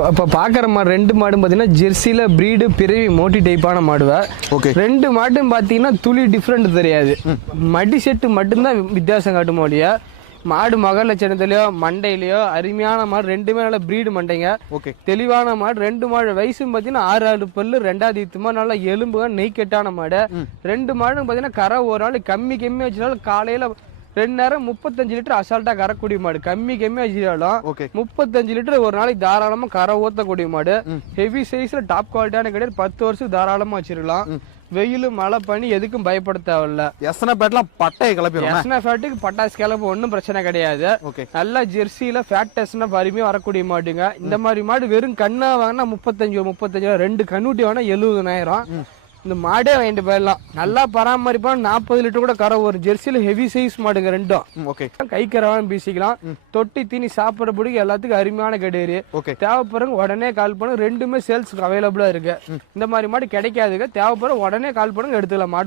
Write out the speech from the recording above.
இப்போ பார்க்குற மாடு 2 மாடும் பார்த்தீங்கன்னா ஜெர்சியில் ப்ரீடு பிறவி மோட்டி டைப்பான மாடுவை. ஓகே. 2 மாட்டும் பார்த்தீங்கன்னா துளி டிஃப்ரெண்ட் தெரியாது. மடி செட்டு மட்டும்தான் வித்தியாசம் காட்டும் ஒழிய மாடு மக லட்சணத்துலையோ மண்டையிலையோ அருமையான மாடு. 2மே நல்ல ப்ரீடு மண்டைங்க. ஓகே. தெளிவான மாடு. 2 மாடு வயசும் பார்த்தீங்கன்னா 6 பல்லு 2வது ஈத்துமா நல்லா எலும்புக நெய்க்கெட்டான மாடு. 2 மாடும் பார்த்தீங்கன்னா கரை ஒரு நாள் கம்மி வச்சுனாலும் காலையில் 2 நேரம் 35 லிட்டர் அசால்ட்டா கறக்கூடிய மாடு. கம்மி வச்சுட்டாலும் 35 லிட்டர் ஒரு நாளைக்கு தாராளமா கரை ஊத்தக்கூடிய மாடு. ஹெவி சைஸ்ல டாப் குவாலிட்டியான கிடையாது. 10 வருஷத்துக்கு தாராளமா வச்சிருக்கலாம். வெயில் மழை பனி எதுக்கும் பயப்பட தேவையில்ல. எஸ்னா பேட்லாம் பட்டையை கிளப்பிடும். எஸ்னா ஃபேட்டுக்கு பட்டாசு கிளப்பு ஒன்றும் பிரச்சனை கிடையாது. நல்லா ஜெர்சியில ஃபேட் டெஸ்ட்னா வறுமையா வரக்கூடிய மாடுங்க. இந்த மாதிரி மாடு வெறும் கண்ணா வாங்கினா 35 2 கண்ணுட்டி வாங்கினா 70,000. இந்த மாடே வாங்கிட்டு போயிடலாம். நல்லா பராமரிப்பான 40 லிட்டர் கூட கரை ஒரு ஜெர்சியில ஹெவி சைஸ் மாடுங்க 2ம். ஓகே. கை கரவான்னு பீசிக்கலாம். தொட்டி தீனி சாப்பிட பிடிக்க எல்லாத்துக்கும் அருமையான கடையரி. தேவைப்படுறவங்க உடனே கால் பண்ணுங்க. 2மே சேல்ஸ்க்கு அவைலபிளா இருக்கு. இந்த மாதிரி மாடு கிடைக்காதுங்க. தேவைப்படுற உடனே கால் பண்ணுங்க, எடுத்துக்கலாம் மாடு.